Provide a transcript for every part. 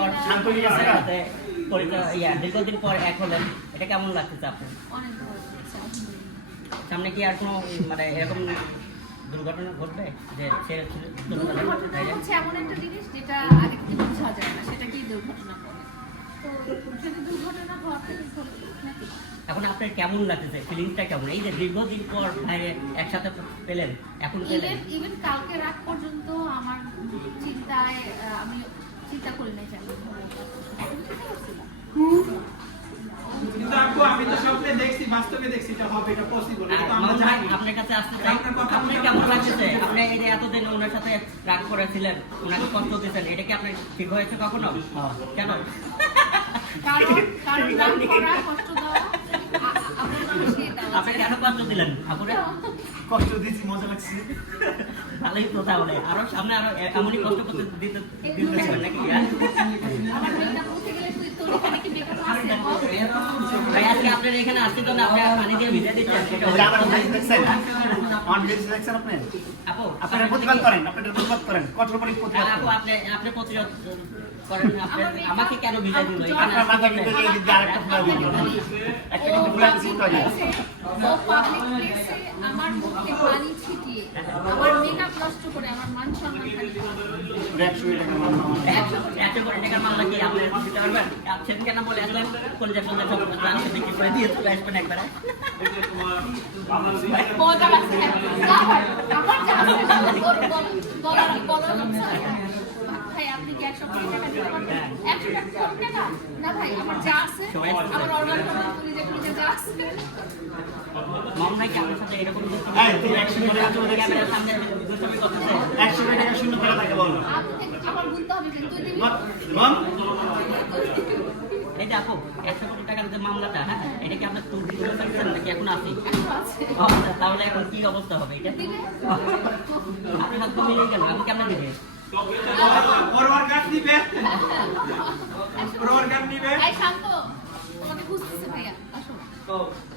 পর আন্তরিক সাথে ইয়া দীর্ঘদিন পর এক হলেন। এটা কেমন লাগতেছে আপনার। সামনে কি আর কোনো মানে এরকম দুর্ঘটনা ঘটবে যে সে দুর্ঘটনা? হচ্ছে এমন একটা জিনিস যেটা আগে থেকে বোঝা যায় না সেটাকেই দুর্ঘটনা বলে? তো যদি দুর্ঘটনা ঘটে এখন আপনার কেমন লাগতেছে? ফিলিংসটা কেমন? এই যে দীর্ঘদিন পর ভাইরে একসাথে পেলেন এখন ইভেন কালকে রাত পর্যন্ত আমার কিন্তু আপু আমি তো স্বপ্নে দেখছি বাস্তবে দেখছি এটা হবে এটা পসিবল এটা আমরা জানি। আপনার কাছে আসতে চাই। আপনার কথা আপনি কেমন লাগছে। আপনি এই যে এতদিন ওনার সাথে রাগ করেছিলেন ওনাকে কষ্ট দিয়েছেন এটা কি আপনার ঠিক হয়েছে কখনো? কেন? কারণ কারণ রাগ করা কষ্ট আপনি কেন কষ্ট দিলেন? আপুরে কষ্ট দিয়েছি মজা লাগছে। ভালোই তো তাহলে। আরও সামনে আরও এমনই কষ্ট করতে দিতে দিতে চাইবেন নাকি? হ্যাঁ? এখানে কি মেকআপ আছে ভাই আজকে আপনার এখানে আসতে তো না আপনি পানি দিয়ে ভিজে দিচ্ছেন সেটা আপনি প্রতিবাদ করেন আপনারা প্রতিবাদ করেন। কঠোর প্রতিবাদ আপনি আপনি প্রতিরোধ করেন আমাকে কেন ভিজে দিল? আপনার মাথা কিন্তু এই দিকে আরেকটা ফুলা দিল। একটা কিন্তু ফুলা পাবলিক তো আগে প্লেসে ও পাবলিক প্লেসে আমার মুখে পানি ছিটিয়ে আমার মেকআপ নষ্ট করে আমার মান সম্মান একবারে? একশো টাকা শূন্য করে থাকে বলো যে আপু একশো কোটি টাকার যে মামলাটা হ্যাঁ এটা কি আপনার তুলে ফেলছেন নাকি এখন আছে? একশো তাহলে এখন কি অবস্থা হবে? এটা? আপনি তো গেল আমি কেমন দিবে? ফরওয়ার্ড গার্ড নিবে একশো ফরওয়ার্ড নিবে এই শান্ত তোমাকে বুঝতেছে ভাইয়া আসো।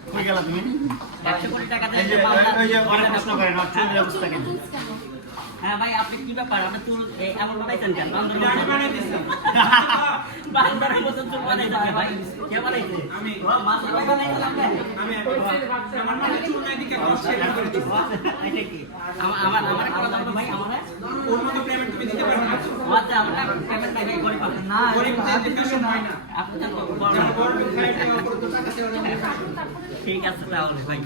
কই গেলা তুমি একশো কোটি টাকা এই ওই- যে অনেক প্রশ্ন করেন আর অবস্থা কেন? হ্যাঁ ভাই আপনি কি ব্যাপার? আপনি চুল এমন বানাইছেন কেন? বান্দরের আমি মতো। বান্দরের মতন চুল বানাইছেন ভাই। কে বানাইছে? আমি। বানাইছেন আপনি? আমি আমার মানে চুল নাই দিকে ক্রস করে দিছি এটা কি? আমার আমার না ভাই। আমার ওর মতো পেমেন্ট ঠিক আছে তাহলে ভাই।